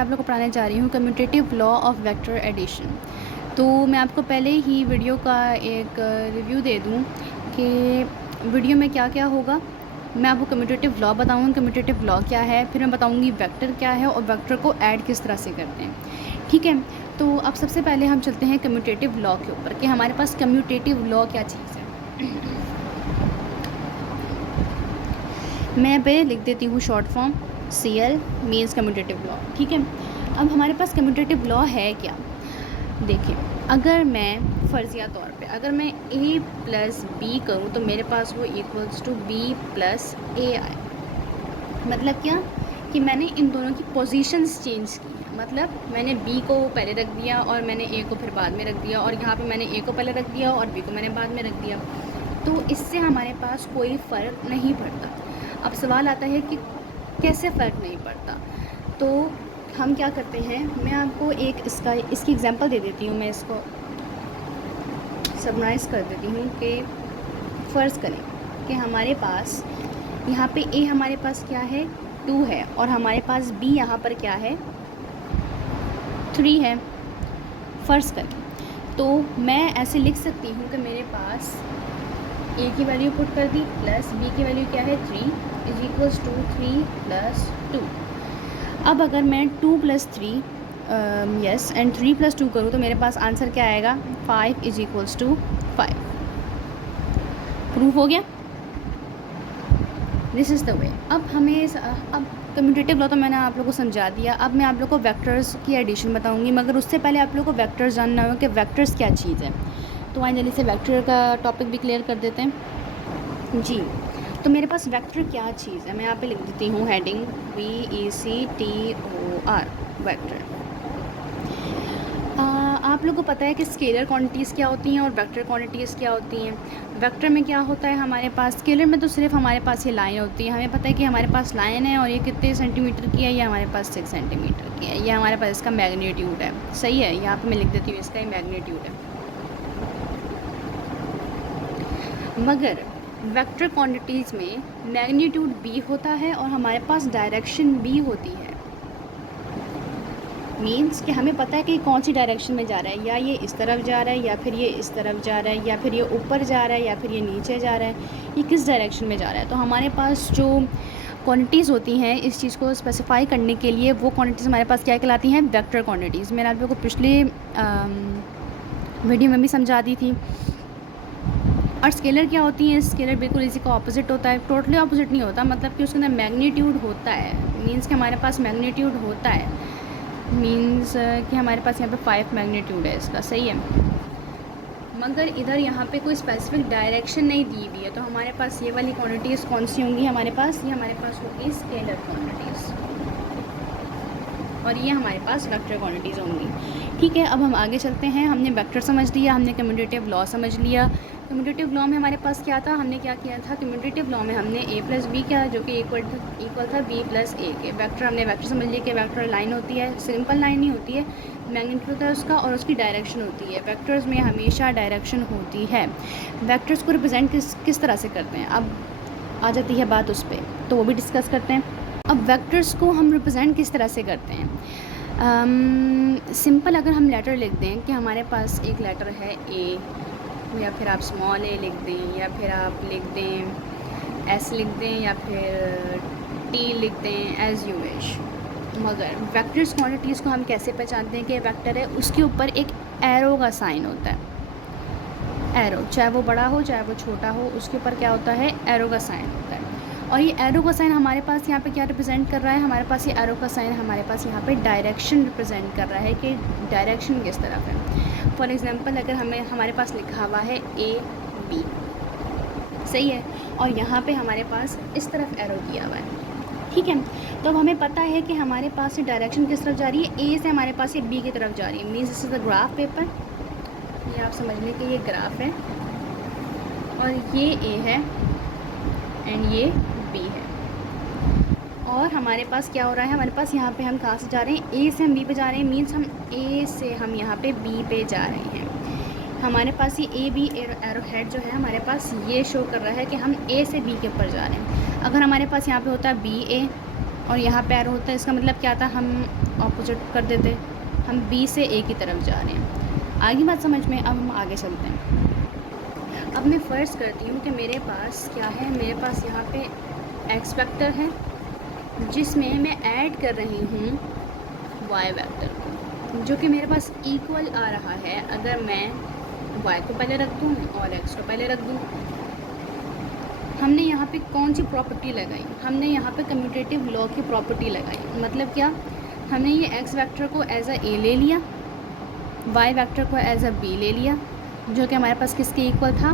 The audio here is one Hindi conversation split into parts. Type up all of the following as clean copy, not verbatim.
मैं आप लोग को पढ़ाने जा रही हूँ commutative law of vector addition. तो मैं आपको पहले ही वीडियो का एक रिव्यू दे दूँ कि वीडियो में क्या क्या होगा। मैं आपको कम्यूटेटिव लॉ बताऊँगी, कम्यूटेटिव लॉ क्या है, फिर मैं बताऊँगी वेक्टर क्या है और वेक्टर को ऐड किस तरह से करते हैं। ठीक है, तो अब सबसे पहले हम चलते हैं कम्यूटेटिव लॉ के ऊपर कि हमारे पास कम्यूटेटिव लॉ क्या चीज़ है। मैं पे लिख देती हूँ short form CL means commutative law. ठीक है, अब हमारे पास कम्यूटेटिव लॉ है क्या। देखिए, अगर मैं फ़र्ज़िया तौर पे अगर मैं A प्लस B करूँ तो मेरे पास वो equals to B plus A आए। मतलब क्या कि मैंने इन दोनों की पोजीशंस चेंज की हैं। मतलब मैंने B को पहले रख दिया और मैंने A को फिर बाद में रख दिया, और यहाँ पे मैंने A को पहले रख दिया और B को मैंने बाद में रख दिया। तो इससे हमारे पास कोई फ़र्क नहीं पड़ता। अब सवाल आता है कि कैसे फ़र्क नहीं पड़ता। तो हम क्या करते हैं, मैं आपको एक इसकी एग्ज़ाम्पल दे देती हूँ। मैं इसको समराइज़ कर देती हूँ कि फ़र्ज़ करें कि हमारे पास यहाँ पे A हमारे पास क्या है 2 है और हमारे पास B यहाँ पर क्या है 3 है। फ़र्ज़ करें तो मैं ऐसे लिख सकती हूँ कि मेरे पास A की वैल्यू पुट कर दी प्लस B की वैल्यू क्या है 3 इज इक्वल्स टू 3 प्लस 2। अब अगर मैं 2 प्लस 3 यस एंड 3 प्लस 2 करूँ तो मेरे पास आंसर क्या आएगा 5 इज इक्वल्स टू 5। प्रूफ हो गया। This is the way. अब हमें अब कम्यूटेटिव लॉ तो मैंने आप लोगों को समझा दिया। अब मैं आप लोगों को वेक्टर्स की एडिशन बताऊंगी, मगर उससे पहले आप लोगों को वेक्टर्स जानना होगा कि वेक्टर्स क्या चीज़ है। तो आइए जल्दी से वेक्टर का टॉपिक भी क्लियर कर देते हैं जी। तो मेरे पास वेक्टर क्या चीज़ है, मैं यहाँ पे लिख देती हूँ हेडिंग VECTOR वेक्टर। आप लोगों को पता है कि स्केलर क्वांटिटीज़ क्या होती हैं और वेक्टर क्वांटिटीज़ क्या होती हैं। वेक्टर में क्या होता है हमारे पास, स्केलर में तो सिर्फ हमारे पास ये लाइन होती है। हमें पता है कि हमारे पास लाइन है और ये कितने सेंटीमीटर की है, ये हमारे पास 6 सेंटीमीटर की है। ये हमारे पास इसका मैग्नीट्यूड है। सही है, यहाँ पे मैं लिख देती हूँ इसका ही मैग्नीट्यूड है। मगर वेक्टर क्वांटिटीज़ में मैग्नीट्यूड B होता है और हमारे पास डायरेक्शन B होती है। मीन्स कि हमें पता है कि कौन सी डायरेक्शन में जा रहा है, या ये इस तरफ जा रहा है या फिर ये इस तरफ जा रहा है या फिर ये ऊपर जा रहा है या फिर ये नीचे जा रहा है, ये किस डायरेक्शन में जा रहा है। तो हमारे पास जो क्वांटिटीज़ होती हैं इस चीज़ को स्पेसिफाई करने के लिए, वो क्वांटिटीज़ हमारे पास क्या कहलाती हैं, वेक्टर क्वांटिटीज़। मैंने आप लोगों को पिछले वीडियो में भी समझा दी थी। और स्केलर क्या होती हैं, स्केलर बिल्कुल इसी का ऑपोजिट होता है। टोटली ऑपोजिट नहीं होता, मतलब कि उसके अंदर मैग्नीट्यूड होता है। मीन्स कि हमारे पास मैग्नीट्यूड होता है, मीन्स कि हमारे पास यहाँ पे 5 मैग्नीट्यूड है इसका। सही है, मगर इधर यहाँ पे कोई स्पेसिफिक डायरेक्शन नहीं दी हुई है। तो हमारे पास ये वाली क्वांटिटीज़ कौन सी होंगी हमारे पास, ये हमारे पास होगी स्केलर क्वांटिटीज़ और ये हमारे पास वेक्टर क्वांटिटीज़ होंगी। ठीक है, अब हम आगे चलते हैं। हमने वेक्टर समझ लिया, हमने कम्यूटेटिव लॉ समझ लिया। कम्यूटेटिव लॉ में हमारे पास क्या था, हमने क्या किया था, कम्यूटेटिव लॉ में हमने A प्लस B किया जो कि इक्वल था B प्लस A के। वेक्टर हमने वेक्टर समझ लिया कि वेक्टर लाइन होती है, सिंपल लाइन नहीं होती है, मैग्नीट्यूड होता है उसका और उसकी डायरेक्शन होती है। वेक्टर्स में हमेशा डायरेक्शन होती है। वेक्टर्स को रिप्रेजेंट किस तरह से करते हैं, अब आ जाती है बात उस पर, तो वो भी डिस्कस करते हैं। अब वेक्टर्स को हम रिप्रेजेंट किस तरह से करते हैं। सिंपल अगर हम लेटर लिख दें कि हमारे पास एक लेटर है A, या फिर आप स्मॉल a लिख दें, या फिर आप लिख दें S लिख दें, या फिर T लिख दें, एज़ यू विश। मगर वेक्टर्स क्वांटिटीज़ को हम कैसे पहचानते हैं कि वेक्टर है, उसके ऊपर एक एरो का साइन होता है। एरो, चाहे वो बड़ा हो चाहे वो छोटा हो, उसके ऊपर क्या होता है, एरो का साइन होता है। और ये एरो का साइन हमारे पास यहाँ पे क्या रिप्रेजेंट कर रहा है, हमारे पास ये एरो का साइन हमारे पास यहाँ पे डायरेक्शन रिप्रेजेंट कर रहा है कि डायरेक्शन किस तरफ है। फॉर एग्जांपल अगर हमारे पास लिखा हुआ है AB, सही है, और यहाँ पे हमारे पास इस तरफ एरो किया हुआ है। ठीक है, तो अब हमें पता है कि हमारे पास ये डायरेक्शन किस तरफ जा रही है, A से हमारे पास ये B की तरफ जा रही है। Means this is the graph paper, ये आप समझ लें कि ये ग्राफ है और ये A है एंड ये B है। और हमारे पास क्या हो रहा है, हमारे पास यहाँ पे हम कहाँ से जा रहे हैं, A से हम B पे जा रहे हैं। मीन्स हम A से हम यहाँ पे B पे जा रहे हैं। हमारे पास ये AB एरो हेड जो है हमारे पास ये शो कर रहा है कि हम A से B के ऊपर जा रहे हैं। अगर हमारे पास यहाँ पे होता है BA और यहाँ पे एरो होता है, इसका मतलब क्या था, हम ऑपोजिट कर देते, हम बी से ए की तरफ जा रहे हैं। आगे बात समझ में। अब हम आगे चलते हैं। अब मैं फ़र्ज़ करती हूँ कि मेरे पास क्या है, मेरे पास यहाँ पे एक्स वेक्टर है जिसमें मैं ऐड कर रही हूँ वाई वेक्टर को, जो कि मेरे पास इक्वल आ रहा है अगर मैं y को पहले रख दूँ और x को पहले रख दूँ। हमने यहाँ पे कौन सी प्रॉपर्टी लगाई, हमने यहाँ पे कम्यूटेटिव लॉ की प्रॉपर्टी लगाई। मतलब क्या, हमने ये x वेक्टर को एज अ a ले लिया, y वेक्टर को एज अ b ले लिया, जो कि हमारे पास किसके इक्वल था,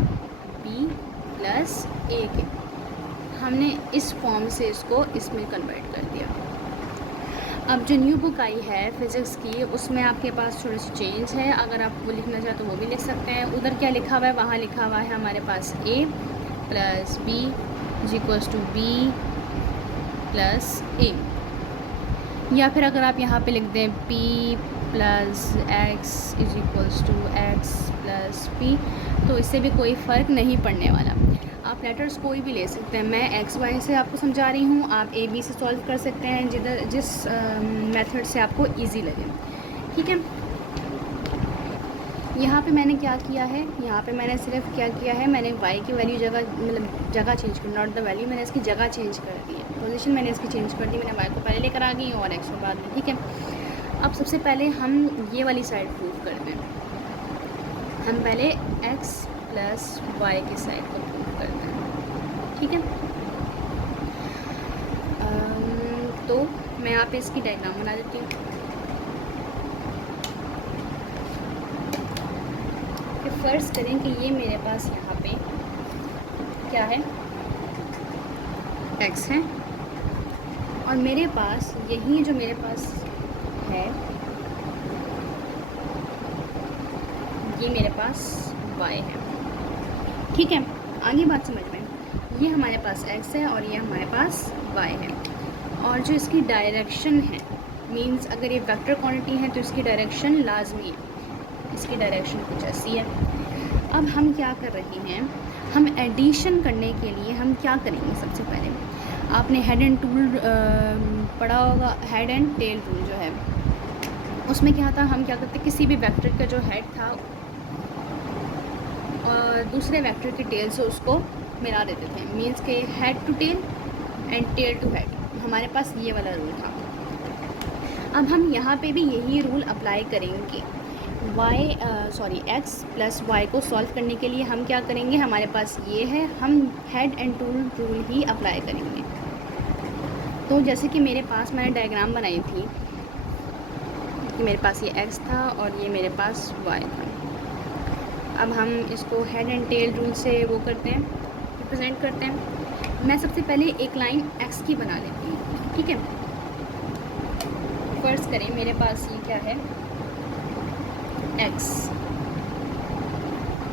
b प्लस a के। हमने इस फॉर्म से इसको इसमें कन्वर्ट कर दिया। अब जो न्यू बुक आई है फ़िज़िक्स की, उसमें आपके पास थोड़ी सी चेंज है। अगर आप वो लिखना चाहें तो वो भी लिख सकते हैं। उधर क्या लिखा हुआ है, वहाँ लिखा हुआ है हमारे पास a plus B is equals to B plus a। या फिर अगर आप यहाँ पे लिख दें p plus x is equals to x plus p, तो इससे भी कोई फ़र्क नहीं पड़ने वाला। आप लेटर्स कोई भी ले सकते हैं। मैं एक्स वाई से आपको समझा रही हूँ, आप ए बी से सॉल्व कर सकते हैं, जिस मेथड से आपको इजी लगे। ठीक है। यहाँ पे मैंने क्या किया है, यहाँ पे मैंने सिर्फ क्या किया है, मैंने वाई की वैल्यू जगह चेंज कर, नॉट द वैल्यू, मैंने इसकी जगह चेंज कर दी है, पोजीशन मैंने इसकी चेंज कर दी। मैंने वाई को पहले लेकर आ गई और एक्स को बाद में। ठीक है। अब सबसे पहले हम ये वाली साइड प्रूव करते हैं। हम पहले एक्स प्लस वाई की साइड को प्रूव करते हैं। ठीक है। तो मैं यहाँ पे इसकी डायग्राम बना देती हूँ। फ़र्ज़ करें कि ये मेरे पास यहाँ पे क्या है, x है, और मेरे पास यही जो मेरे पास है, ये मेरे पास y है। ठीक है। आगे बात समझ में, ये हमारे पास x है और ये हमारे पास y है, और जो इसकी डायरेक्शन है, मींस अगर ये वेक्टर क्वांटिटी है तो इसकी डायरेक्शन लाजमी है, इसकी डायरेक्शन कुछ ऐसी है। अब हम क्या कर रहे हैं, हम एडिशन करने के लिए हम क्या करेंगे, सबसे पहले आपने हेड एंड टूल पढ़ा होगा, हेड एंड टेल रूल जो है, उसमें क्या था, हम क्या करते, किसी भी वेक्टर का जो हेड था और दूसरे वेक्टर की टेल से उसको मिला देते थे, मींस के head to tail and tail to head, हमारे पास ये वाला रूल था। अब हम यहाँ पे भी यही रूल अप्लाई करेंगे। एक्स प्लस वाई को सॉल्व करने के लिए हम क्या करेंगे, हमारे पास ये है, हम head and tool rule he apply करेंगे। तो जैसे कि मेरे पास मैंने डायग्राम बनाई थी कि मेरे पास ये एक्स था और ये मेरे पास वाई था। अब हम इसको हेड एंड टेल रूल से वो करते हैं, रिप्रेजेंट करते हैं। मैं सबसे पहले एक लाइन एक्स की बना लेती हूँ। ठीक है। फ़र्ज़ करें मेरे पास ये क्या है, x।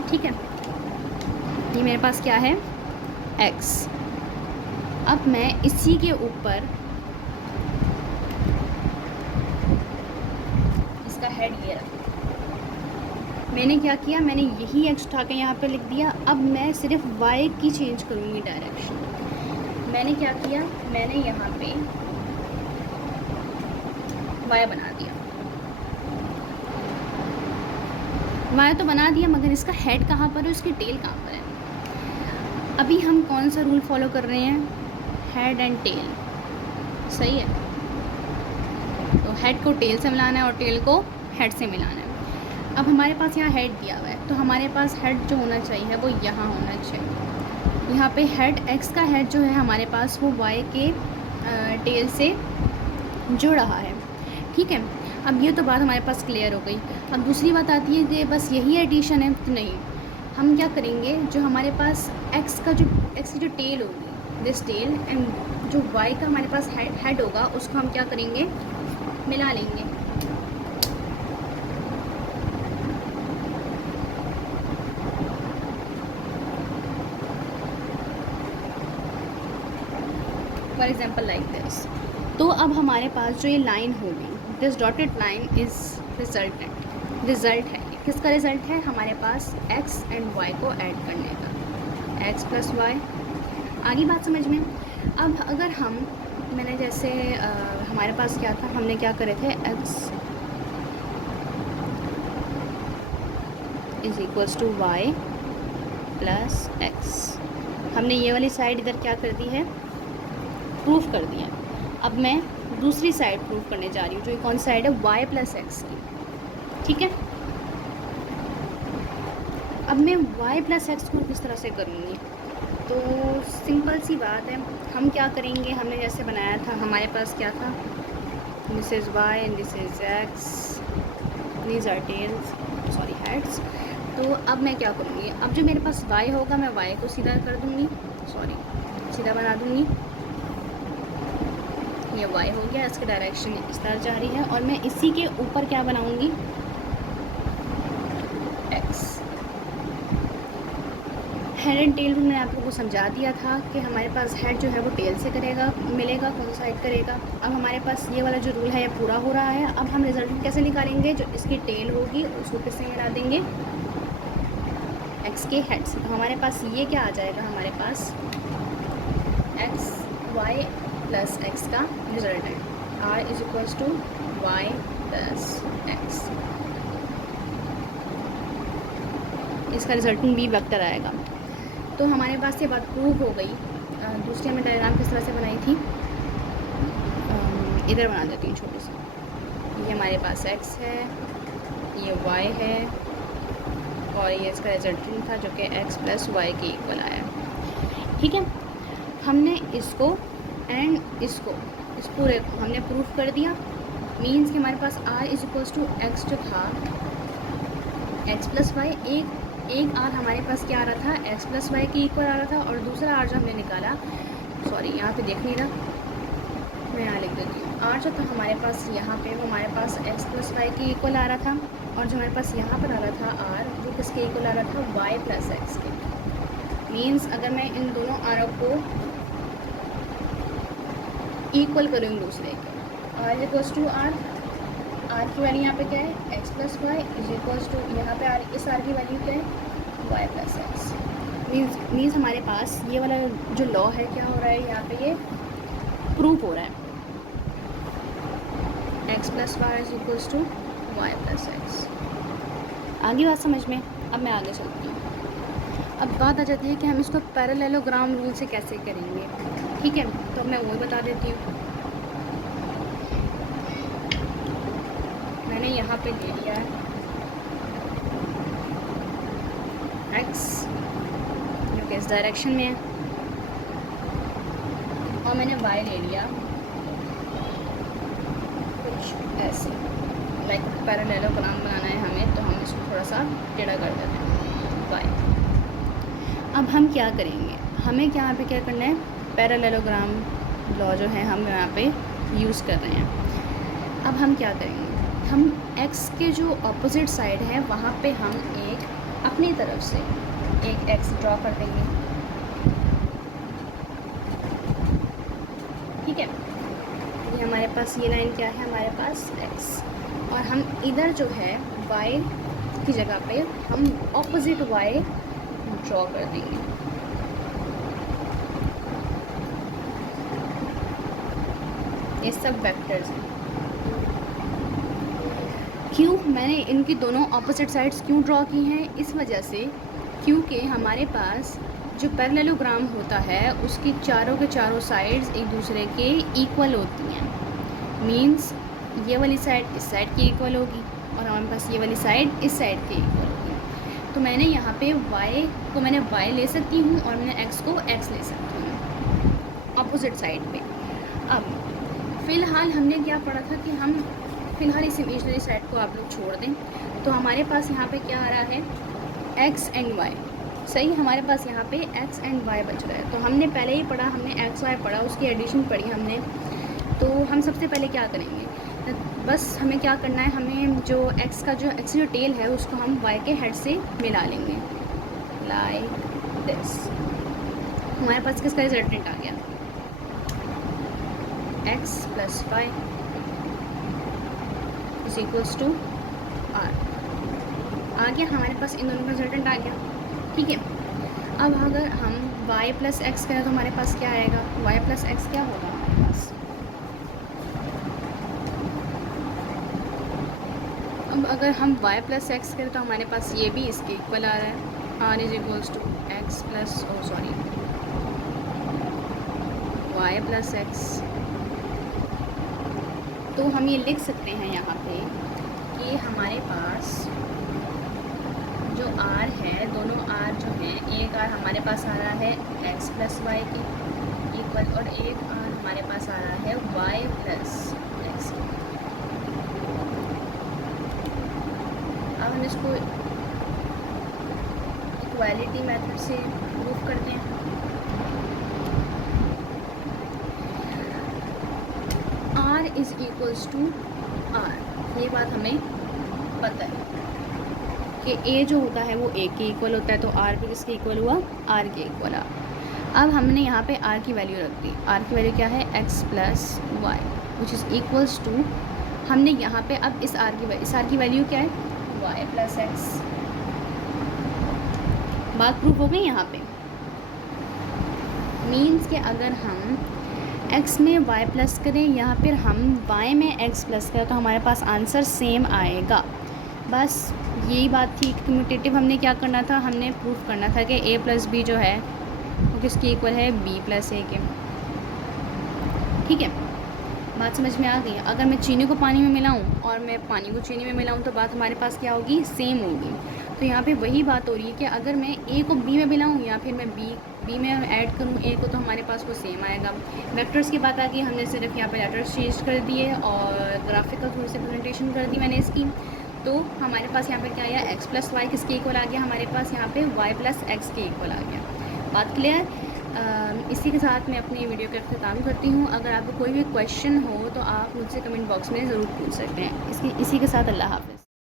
ठीक है। ये मेरे पास क्या है, x। अब मैं इसी के ऊपर इसका हेड ले रहा, मैंने क्या किया, मैंने यही x उठा के यहाँ पे लिख दिया। अब मैं सिर्फ y की चेंज करूँगी डायरेक्शन। मैंने क्या किया, मैंने यहाँ पे y बना दिया, y तो बना दिया, मगर इसका हेड कहाँ पर है, उसकी टेल कहाँ पर है। अभी हम कौन सा रूल फॉलो कर रहे हैं, हेड एंड टेल, सही है। तो हेड को टेल से मिलाना है और टेल को हेड से मिलाना है। अब हमारे पास यहाँ हेड दिया हुआ है, तो हमारे पास हेड जो होना चाहिए वो यहाँ होना चाहिए। यहाँ पे हेड, एक्स का हेड जो है हमारे पास वो वाई के टेल से जुड़ रहा है। ठीक है। अब ये तो बात हमारे पास क्लियर हो गई। अब दूसरी बात आती है कि बस यही एडिशन है, तो नहीं, हम क्या करेंगे, जो हमारे पास एक्स की जो टेल होगी, दिस टेल, एंड जो वाई का हमारे पास हेड होगा, उसको हम क्या करेंगे, मिला लेंगे। For example like this. तो अब हमारे पास जो ये लाइन होगी, this dotted line is result है। किसका रिज़ल्ट है, हमारे पास x एंड y को ऐड करने का, x प्लस वाई। आगे बात समझ में। अब अगर मैंने जैसे हमारे पास क्या था, हमने क्या करे थे, x is equals to y plus x. हमने ये वाली साइड इधर क्या कर दी है, प्रूफ कर दिया। अब मैं दूसरी साइड प्रूफ करने जा रही हूँ, जो कौन सी साइड है, y प्लस एक्स की। ठीक है, अब मैं y प्लस एक्स को किस तरह से करूँगी, तो सिंपल सी बात है, हम क्या करेंगे, हमने जैसे बनाया था, हमारे पास क्या था, this is y and this is x, these are tails, sorry heads. तो अब मैं क्या करूँगी, अब जो मेरे पास y होगा मैं y को सीधा कर दूँगी, सॉरी सीधा बना दूँगी, ये y हो गया, इसकी डायरेक्शन इस तरह जा रही है, और मैं इसी के ऊपर क्या बनाऊँगी, x। हेड एंड टेल मैंने आप लोगों को समझा दिया था कि हमारे पास हेड जो है वो टेल से करेगा, मिलेगा, कौन सा साइड करेगा। अब हमारे पास ये वाला जो रूल है ये पूरा हो रहा है। अब हम रिजल्ट कैसे निकालेंगे, जो इसकी टेल होगी उसको किससे मिला देंगे, एक्स के हेड से। तो हमारे पास ये क्या आ जाएगा, हमारे पास एक्स वाई प्लस एक्स का रिजल्ट है, R is equals to y plus x, इसका रिजल्ट बी वेक्टर आएगा। तो हमारे पास ये बात प्रूव हो गई। दूसरी हमें डायग्राम किस तरह से बनाई थी, इधर बना देती हूँ छोटी सी। ये हमारे पास x है, ये y है, और ये इसका रिजल्टेंट था जो कि x प्लस वाई के इक्वल आया। ठीक है, हमने इसको एंड इसको इस पूरे को हमने प्रूफ कर दिया। मीन्स कि हमारे पास r is equals to x जो था, x प्लस वाई, एक r हमारे पास क्या आ रहा था, x प्लस वाई के इक्वल आ रहा था, और दूसरा r जो हमने निकाला, सॉरी यहाँ पे देख नहीं रहा, मैं यहाँ लिख देती हूँ, r जो था हमारे पास यहाँ पे वो हमारे पास x प्लस वाई के इक्वल आ रहा था, और जो हमारे पास यहाँ पर आ रहा था r वो किसके इक्वल आ रहा था, y प्लस एक्स के। मीन्स अगर मैं इन दोनों r को इक्वल करूँ एक दूसरे के, r is equals to r की वैल्यू यहाँ पे क्या है, x plus y is equals to, यहाँ पे इस r की वैल्यू क्या है, y प्लस एक्स। मीन्स हमारे पास ये वाला जो लॉ है क्या हो रहा है, यहाँ पे ये प्रूफ हो रहा है, x plus y is equals to y plus x. आगे बात समझ में। अब मैं आगे चलती हूँ। अब बात आ जाती है कि हम इसको पैरेललोग्राम रूल से कैसे करेंगे। ठीक है, तो मैं वो बता देती हूँ। मैंने यहाँ पे ले लिया है x जो कि इस डायरेक्शन में है, और मैंने y ले लिया कुछ ऐसे, लाइक पैरेललोग्राम बनाना है हमें, तो हम इसको थोड़ा सा टेढ़ा कर देते हैं y। अब हम क्या करेंगे, हमें यहाँ पे क्या करना है, पैरेललोग्राम लॉ जो है हम यहाँ पे यूज़ कर रहे हैं। अब हम क्या करेंगे, हम x के जो ऑपोजिट साइड है वहाँ पे हम एक अपनी तरफ से एक x ड्रॉ कर देंगे। ठीक है, ये हमारे पास ये लाइन क्या है, हमारे पास x, और हम इधर जो है y की जगह पे हम ऑपोजिट y ड्रॉ कर देंगे। ये सब वेक्टर्स हैं। क्यों मैंने इनकी दोनों ऑपोजिट साइड्स क्यों ड्रॉ की हैं, इस वजह से क्योंकि हमारे पास जो पैरेललोग्राम होता है उसकी चारों के चारों साइड्स एक दूसरे के इक्वल होती हैं। मींस ये वाली साइड इस साइड की इक्वल होगी, और हमारे पास ये वाली साइड इस साइड की इक्वल होगी। तो मैंने यहाँ पे y को मैंने y ले सकती हूँ, और मैंने x को x ले सकती हूँ ऑपोजिट साइड पे। अब फ़िलहाल हमने क्या पढ़ा था कि हम फ़िलहाल इस इमेजनरी साइड को आप लोग छोड़ दें, तो हमारे पास यहाँ पे क्या आ रहा है, x एंड y। सही, हमारे पास यहाँ पे x एंड y बच रहा है। तो हमने पहले ही पढ़ा, हमने x y पढ़ा, उसकी एडिशन पढ़ी हमने। तो हम सबसे पहले क्या करेंगे, बस हमें क्या करना है, हमें जो x का जो टेल है उसको हम y के हेड से मिला लेंगे, लाइक दिस। हमारे पास किसका रिजल्टेंट आ गया, x plus y is equals to r आ गया। हमारे पास इन दोनों का रिजल्टेंट आ गया। ठीक है, अब अगर हम वाई प्लस एक्स करें तो हमारे पास क्या आएगा, वाई प्लस एक्स क्या होगा हमारे पास। अब अगर हम y प्लस एक्स करें तो हमारे पास ये भी इसके इक्वल आ रहा है, R is equals to x plus y plus x. तो हम ये लिख सकते हैं यहाँ पे कि हमारे पास जो r है, दोनों r जो हैं, एक r हमारे पास आ रहा है x प्लस वाई के इक्वल और एक r हमारे पास आ रहा है y प्लस एक्स के। अब हम इसको इक्वालिटी मेथड से प्रूफ करते हैं। r is equals to r, ये बात हमें पता है कि a जो होता है वो a के इक्वल होता है, तो r भी किसके इक्वल हुआ, r के इक्वल। अब हमने यहाँ पे r की वैल्यू रख दी। r की वैल्यू क्या है, x plus y which is equals to, हमने यहाँ पे अब इस r की वैल्यू क्या है, y प्लस एक्स। बात प्रूफ हो गई यहाँ पे। मीन्स कि अगर हम x में y प्लस करें या फिर हम y में x प्लस करें तो हमारे पास आंसर सेम आएगा। बस यही बात थी। कम्यूटेटिव हमने क्या करना था, हमने प्रूफ करना था कि a प्लस बी जो है वो किसके इक्वल है, b प्लस ए के। ठीक है, बात समझ में आ गई। अगर मैं चीनी को पानी में मिलाऊं और मैं पानी को चीनी में मिलाऊं तो बात हमारे पास क्या होगी, सेम होगी। तो यहाँ पे वही बात हो रही है कि अगर मैं a को b में मिलाऊं या फिर मैं b में ऐड करूं a को, तो हमारे पास वो सेम आएगा। वेक्टर्स की बात आ गई, हमने सिर्फ यहाँ पे लेटर्स चेंज कर दिए और ग्राफिकल थोड़ी सी प्रेजेंटेशन कर दी मैंने इसकी। तो हमारे पास यहाँ पे क्या आया, x प्लस वाई किसके इक्वल आ गया, हमारे पास यहाँ पे y प्लस एक्स के इक्वल आ गया। बात क्लियर। इसी के साथ मैं अपनी वीडियो का अख्ताम करती हूँ। अगर आपको कोई भी क्वेश्चन हो तो आप मुझसे कमेंट बॉक्स में ज़रूर पूछ सकते हैं। इसी के साथ अल्लाह हाफ़िज़।